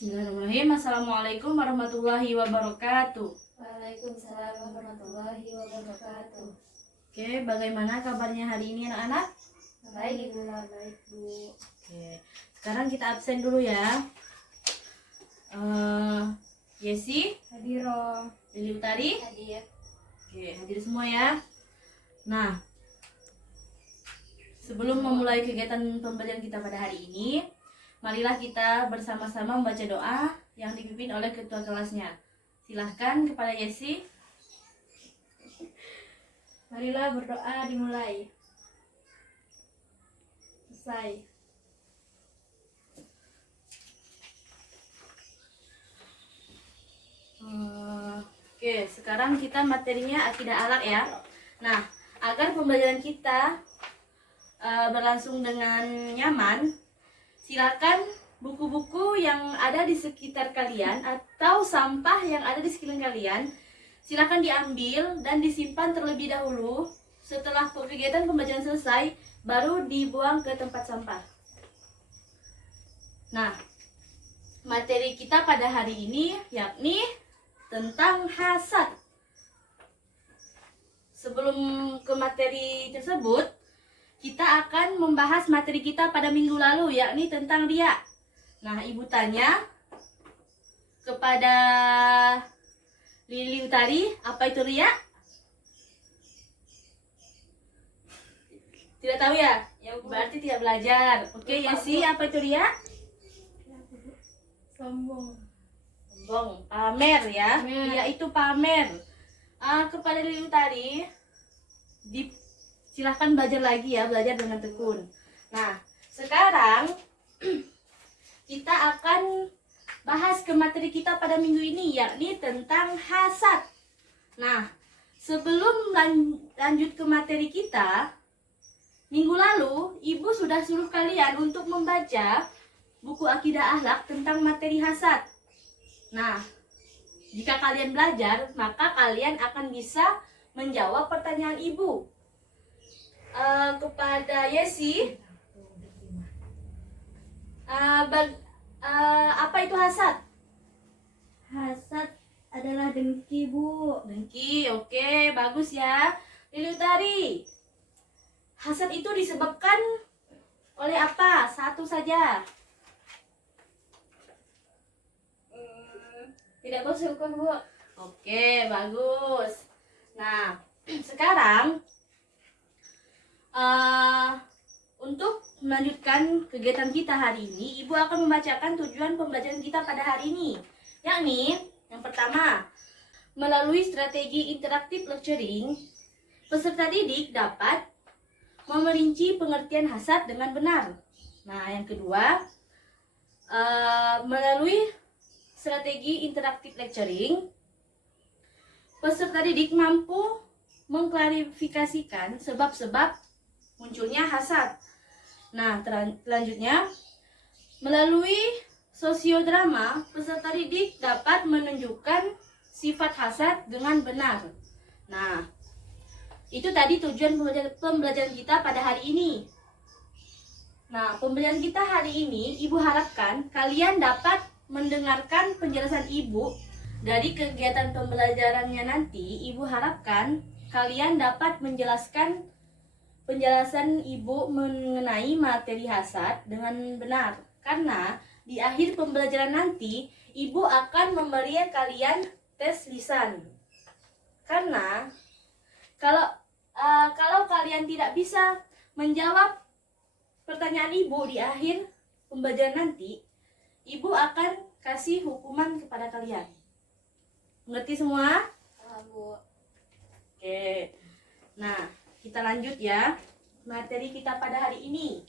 Bismillahirrahmanirrahim. Assalamualaikum warahmatullahi wabarakatuh. Waalaikumsalam warahmatullahi wabarakatuh. Oke, bagaimana kabarnya hari ini anak-anak? Baik Ibu, baik Bu. Oke, sekarang kita absen dulu ya. Yesi, Hadiro. Lili Utari. Hadir. Oke, hadir semua ya. Nah, sebelum memulai kegiatan pembelajaran kita pada hari ini, marilah kita bersama-sama membaca doa yang dipimpin oleh ketua kelasnya. Silahkan kepada Yesi. Marilah berdoa dimulai. Selesai. Oke, sekarang kita materinya akidah akhlak ya. Nah, agar pembelajaran kita berlangsung dengan nyaman, silakan buku-buku yang ada di sekitar kalian atau sampah yang ada di sekeliling kalian, silakan diambil dan disimpan terlebih dahulu. Setelah kegiatan pembelajaran selesai, baru dibuang ke tempat sampah. Nah, materi kita pada hari ini yakni tentang hasad. Sebelum ke materi tersebut, kita akan membahas materi kita pada minggu lalu, yakni tentang riya. Nah, Ibu tanya kepada Lili Utari, apa itu riya? Tidak tahu ya? Berarti tidak belajar. Oke, Yesi, apa itu riya? Sombong. Sombong, pamer ya. Pamer. Riya itu pamer. Kepada Lili Utari, silahkan belajar lagi ya, belajar dengan tekun. Nah, sekarang kita akan bahas ke materi kita pada minggu ini, yakni tentang hasad. Nah, sebelum lanjut ke materi kita, minggu lalu Ibu sudah suruh kalian untuk membaca buku akidah akhlak tentang materi hasad. Nah, jika kalian belajar, maka kalian akan bisa menjawab pertanyaan Ibu. Kepada Yesi, apa itu hasad? Hasad adalah dengki, Bu. Dengki, oke, bagus ya. Lili Utari, hasad itu disebabkan oleh apa? Satu saja. Tidak bersyukur, Bu. Oke, bagus. Nah, sekarang untuk melanjutkan kegiatan kita hari ini, Ibu akan membacakan tujuan pembelajaran kita pada hari ini, yakni yang pertama, melalui strategi interaktif lecturing, peserta didik dapat memerinci pengertian hasad dengan benar. Nah, yang kedua, melalui strategi interaktif lecturing, peserta didik mampu mengklarifikasikan sebab-sebab munculnya hasad. Nah, selanjutnya, melalui sosiodrama, peserta didik dapat menunjukkan sifat hasad dengan benar. Nah, itu tadi tujuan pembelajaran kita pada hari ini. Nah, pembelajaran kita hari ini, Ibu harapkan kalian dapat mendengarkan penjelasan Ibu dari kegiatan pembelajarannya nanti. Ibu harapkan kalian dapat menjelaskan penjelasan Ibu mengenai materi hasad dengan benar. Karena di akhir pembelajaran nanti, Ibu akan memberi kalian tes lisan. Karena kalau kalian tidak bisa menjawab pertanyaan Ibu di akhir pembelajaran nanti, Ibu akan kasih hukuman kepada kalian. Mengerti semua? Bu. Oke. Nah, kita lanjut ya. Materi kita pada hari ini.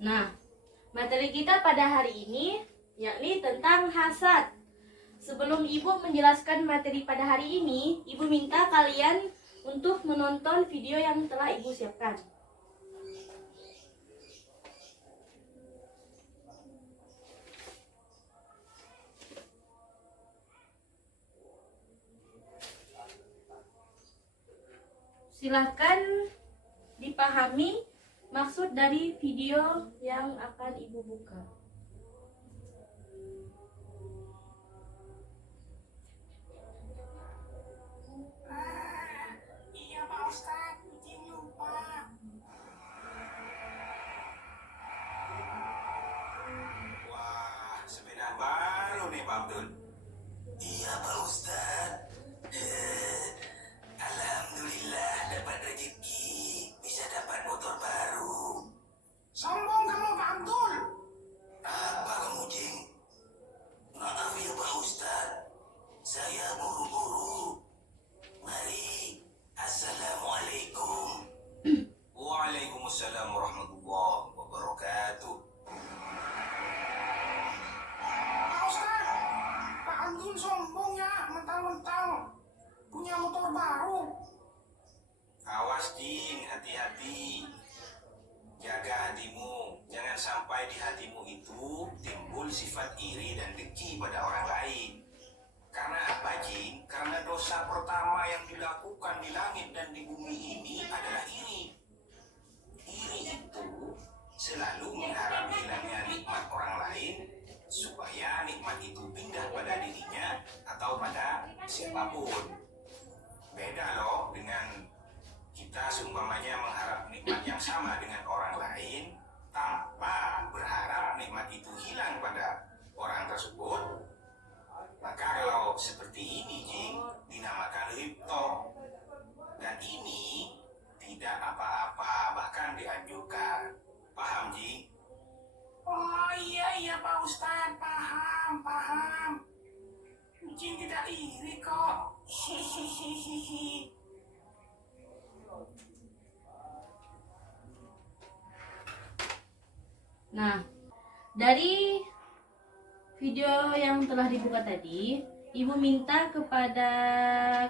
Nah, materi kita pada hari ini yakni tentang hasad. Sebelum Ibu menjelaskan materi pada hari ini, Ibu minta kalian untuk menonton video yang telah Ibu siapkan. Silahkan dipahami maksud dari video yang akan Ibu buka. Iya Pak Ustadz, izin lupa. Wah, sepeda baru nih Pak Abdul. Iya Pak Ustadz. Alhamdulillah dapat rezeki, bisa dapat motor baru. Sombong kamu Pak Abdul. Apa kamu Jing? Maaf ya Pak Ustadz, saya buru-buru. Mari, assalamualaikum. Waalaikumsalam warahmatullahi wabarakatuh. Pak Ustaz, Pak Abdul sombong ya, mentang-mentang punya motor baru. Awas Jing, hati-hati. Jaga hatimu, jangan sampai di hatimu itu timbul sifat iri dan dengki pada orang lain. Karena apa Jing? Karena dosa pertama yang dilakukan di langit dan di bumi ini adalah iri. Iri itu selalu mengharap hilangnya nikmat orang lain supaya nikmat itu pindah pada dirinya atau pada siapapun. Beda loh dengan kita seumpamanya mengharap nikmat yang sama dengan orang lain tanpa berharap nikmat itu hilang pada orang tersebut. Maka kalau seperti ini Jing, dinamakan ripto. Dan ini tidak apa-apa, bahkan dianjurkan. Paham Jing? Oh iya Pak Ustadz, paham. Jing tidak iri kok. Hihihihi. Nah, dari video yang telah dibuka tadi, Ibu minta kepada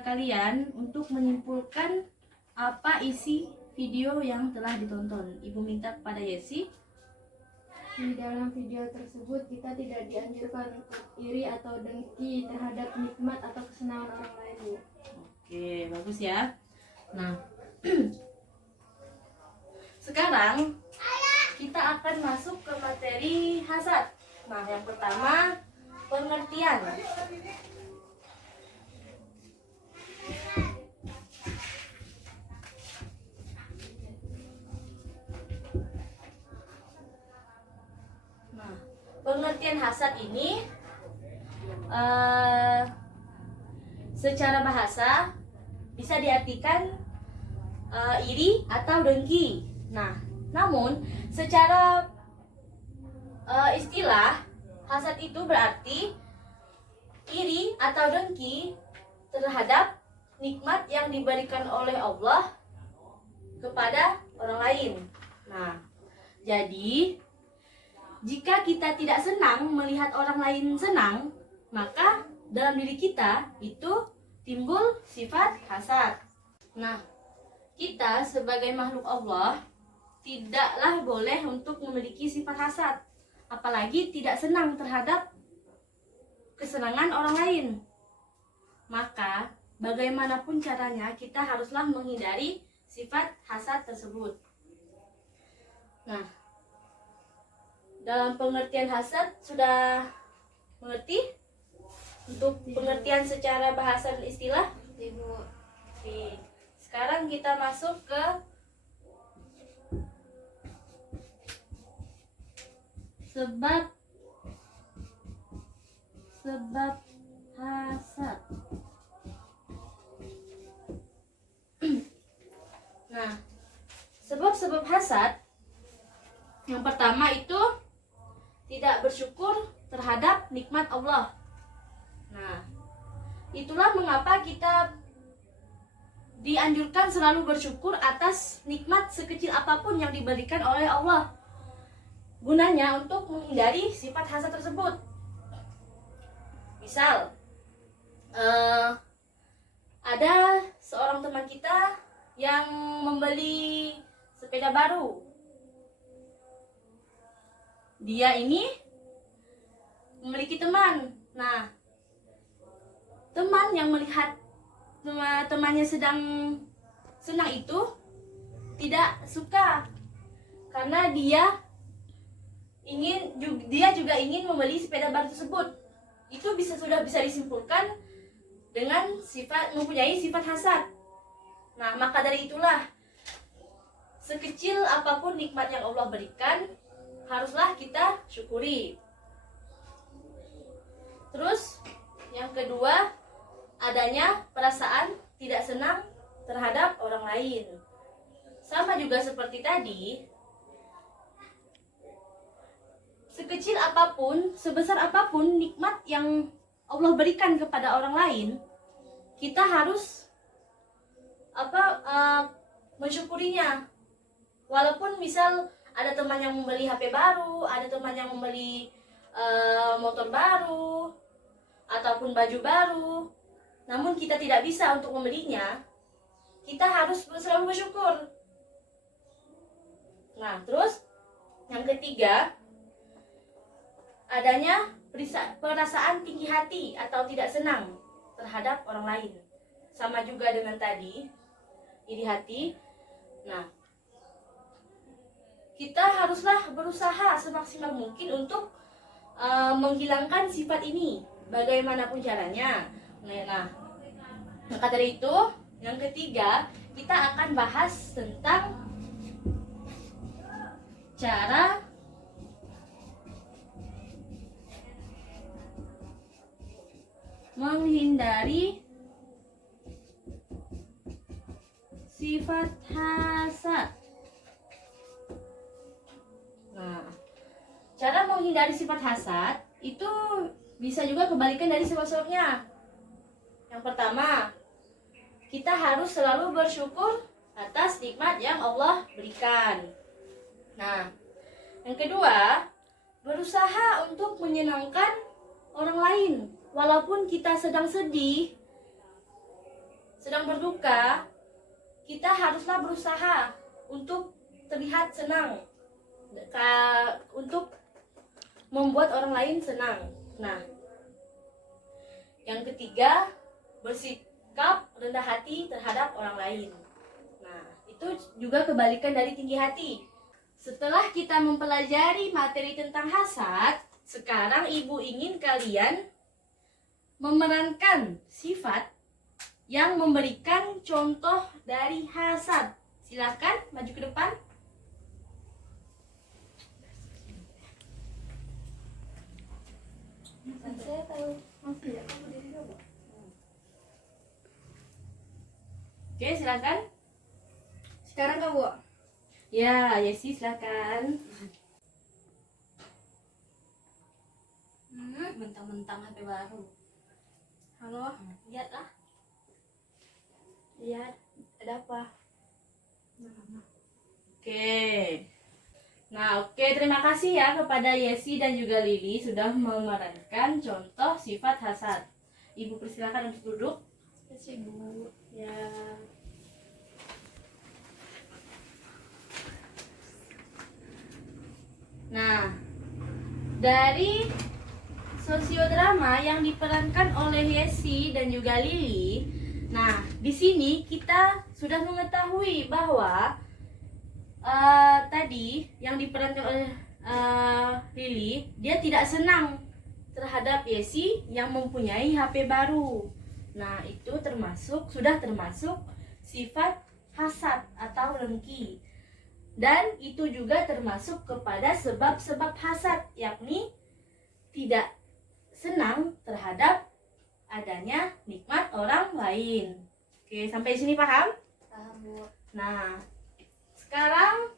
kalian untuk menyimpulkan apa isi video yang telah ditonton. Ibu minta kepada Yesi. Di dalam video tersebut kita tidak dianjurkan untuk iri atau dengki terhadap nikmat atau kesenangan orang lain, Bu. Oke, bagus ya. Nah, sekarang kita akan masuk ke materi hasad. Nah, yang pertama, pengertian. Nah, pengertian hasad ini secara bahasa bisa diartikan iri atau dengki. Nah, namun secara istilah hasad itu berarti iri atau dengki terhadap nikmat yang diberikan oleh Allah kepada orang lain. Nah, jadi jika kita tidak senang melihat orang lain senang, maka dalam diri kita itu timbul sifat hasad. Nah, kita sebagai makhluk Allah tidaklah boleh untuk memiliki sifat hasad, apalagi tidak senang terhadap kesenangan orang lain. Maka bagaimanapun caranya kita haruslah menghindari sifat hasad tersebut. Nah, dalam pengertian hasad sudah mengerti? Untuk pengertian secara bahasa dan istilah? Ibu. Oke. Sekarang kita masuk ke sebab hasad. Nah, sebab-sebab hasad yang pertama itu tidak bersyukur terhadap nikmat Allah. Nah, itulah mengapa kita dianjurkan selalu bersyukur atas nikmat sekecil apapun yang diberikan oleh Allah. gunanya untuk menghindari sifat hasad tersebut. Misal, ada seorang teman kita yang membeli sepeda baru. Dia ini memiliki teman. Nah, teman yang melihat temannya sedang senang itu tidak suka, karena dia juga ingin membeli sepeda baru tersebut. Itu sudah bisa disimpulkan dengan mempunyai sifat hasad. Nah, maka dari itulah, sekecil apapun nikmat yang Allah berikan, haruslah kita syukuri. Terus yang kedua, adanya perasaan tidak senang terhadap orang lain. Sama juga seperti tadi, sekecil apapun, sebesar apapun nikmat yang Allah berikan kepada orang lain, kita harus mensyukurinya. Walaupun misal ada teman yang membeli HP baru, ada teman yang membeli motor baru ataupun baju baru, namun kita tidak bisa untuk membelinya, kita harus selalu bersyukur. Nah, terus yang ketiga, adanya perasaan tinggi hati atau tidak senang terhadap orang lain. Sama juga dengan tadi, iri hati. Nah, kita haruslah berusaha semaksimal mungkin untuk menghilangkan sifat ini, bagaimanapun caranya. Nah, maka dari itu, yang ketiga, kita akan bahas tentang cara menghindari sifat hasad. Nah, cara menghindari sifat hasad itu bisa juga kebalikan dari sebab-sebabnya. Yang pertama, kita harus selalu bersyukur atas nikmat yang Allah berikan. Nah, yang kedua, berusaha untuk menyenangkan orang lain. Walaupun kita sedang sedih, sedang berduka, kita haruslah berusaha untuk terlihat senang, untuk membuat orang lain senang. Nah, yang ketiga, bersikap rendah hati terhadap orang lain. Nah, itu juga kebalikan dari tinggi hati. Setelah kita mempelajari materi tentang hasad, sekarang ibu ingin kalian memerankan sifat yang memberikan contoh dari hasad. Silakan maju ke depan. Saya tahu masih ya, kamu dari dulu. Oke, silakan. Sekarang kamu. Ya, Yesi silakan. Mentang-mentang HP baru. Halo, lihatlah. Lihat, ada apa? Oke. Nah, terima kasih ya kepada Yesi dan juga Lili sudah memerankan contoh sifat hasad. Ibu persilakan untuk duduk. Kasih Bu. Ya. Nah, dari sosiodrama yang diperankan oleh Yesi dan juga Lili, nah di sini kita sudah mengetahui bahwa tadi yang diperankan oleh Lili, dia tidak senang terhadap Yesi yang mempunyai HP baru. Nah, itu sudah termasuk sifat hasad atau dengki. Dan itu juga termasuk kepada sebab-sebab hasad, yakni tidak senang terhadap adanya nikmat orang lain. Oke, sampai sini paham? Paham Bu. Nah, sekarang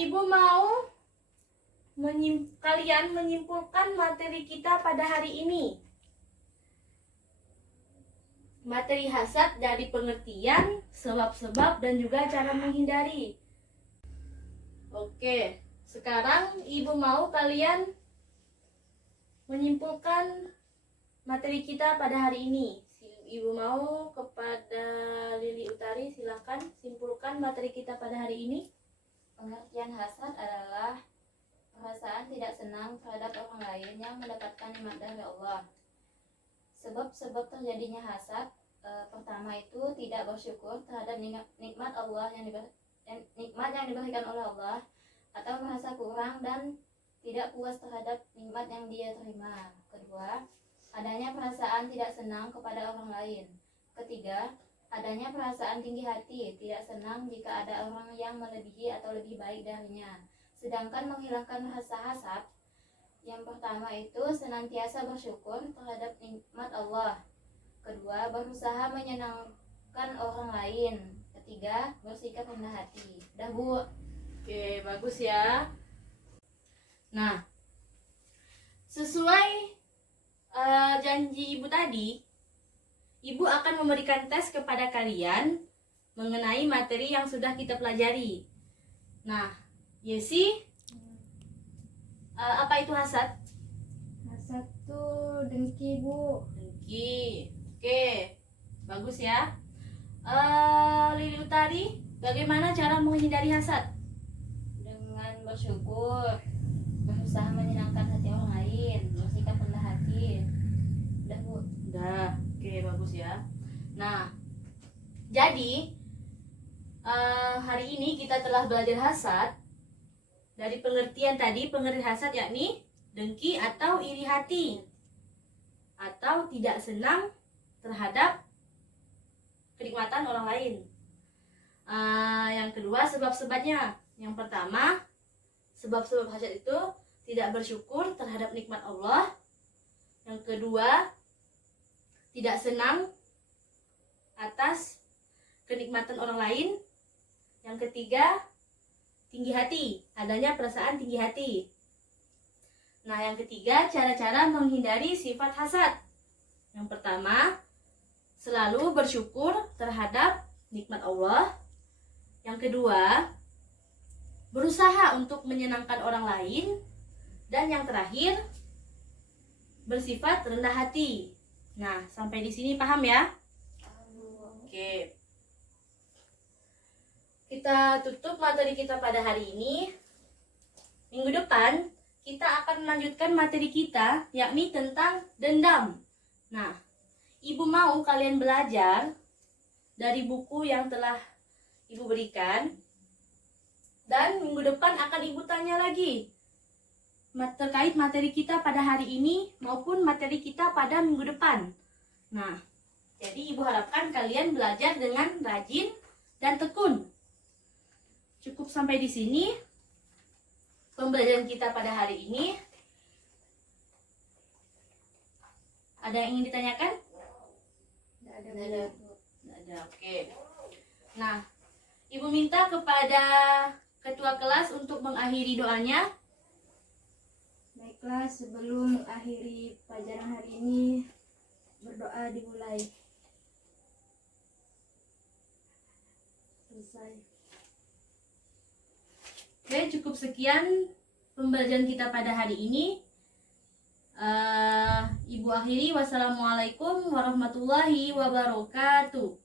Ibu mau kalian menyimpulkan materi kita pada hari ini. Materi hasad dari pengertian, sebab-sebab, dan juga cara menghindari. Oke, Sekarang Ibu mau kalian menyimpulkan materi kita pada hari ini. Ibu mau kepada Lili Utari, silakan simpulkan materi kita pada hari ini. Pengertian hasad adalah perasaan tidak senang terhadap orang lain yang mendapatkan nikmat dari Allah. Sebab-sebab terjadinya hasad, pertama itu tidak bersyukur terhadap nikmat Allah nikmat yang diberikan oleh Allah, atau merasa kurang dan tidak puas terhadap nikmat yang dia terima. Kedua, adanya perasaan tidak senang kepada orang lain. Ketiga, adanya perasaan tinggi hati, tidak senang jika ada orang yang melebihi atau lebih baik darinya. Sedangkan menghilangkan rasa hasad, yang pertama itu senantiasa bersyukur terhadap nikmat Allah. Kedua, berusaha menyenangkan orang lain. Ketiga, bersikap rendah hati. Dah, Bu. Oke, bagus ya. Nah, sesuai janji Ibu tadi, Ibu akan memberikan tes kepada kalian mengenai materi yang sudah kita pelajari. Nah, Yesi, apa itu hasad? Hasad tuh dengki, Bu. Dengki. Oke, bagus ya. Lili Utari, bagaimana cara menghindari hasad? Dengan bersyukur, berusaha menyenangkan hati orang lain, bersikap rendah hati. Dah, Bu. Udah, oke, bagus ya. Nah, jadi hari ini kita telah belajar hasad. Dari pengertian tadi, pengertian hasad yakni dengki atau iri hati, atau tidak senang terhadap kenikmatan orang lain. Yang kedua, sebab-sebabnya. Yang pertama, sebab-sebab hasad itu tidak bersyukur terhadap nikmat Allah. Yang kedua, tidak senang atas kenikmatan orang lain. Yang ketiga, tinggi hati, adanya perasaan tinggi hati. Nah, yang ketiga, cara-cara menghindari sifat hasad. Yang pertama, selalu bersyukur terhadap nikmat Allah. Yang kedua, berusaha untuk menyenangkan orang lain. Dan yang terakhir, bersifat rendah hati. Nah, sampai di sini paham ya? Oke. Kita tutup materi kita pada hari ini. Minggu depan kita akan melanjutkan materi kita, yakni tentang dendam. Nah, Ibu mau kalian belajar dari buku yang telah Ibu berikan. Dan minggu depan akan Ibu tanya lagi terkait materi kita pada hari ini maupun materi kita pada minggu depan. Nah, jadi Ibu harapkan kalian belajar dengan rajin dan tekun. Cukup sampai di sini pembelajaran kita pada hari ini. Ada yang ingin ditanyakan? Tidak ada. Tidak ada. Oke. Nah, Ibu minta kepada ketua kelas untuk mengakhiri doanya. Baiklah, sebelum mengakhiri pelajaran hari ini, berdoa dimulai. Selesai. Oke, cukup sekian pembelajaran kita pada hari ini. Ibu akhiri, wassalamualaikum warahmatullahi wabarakatuh.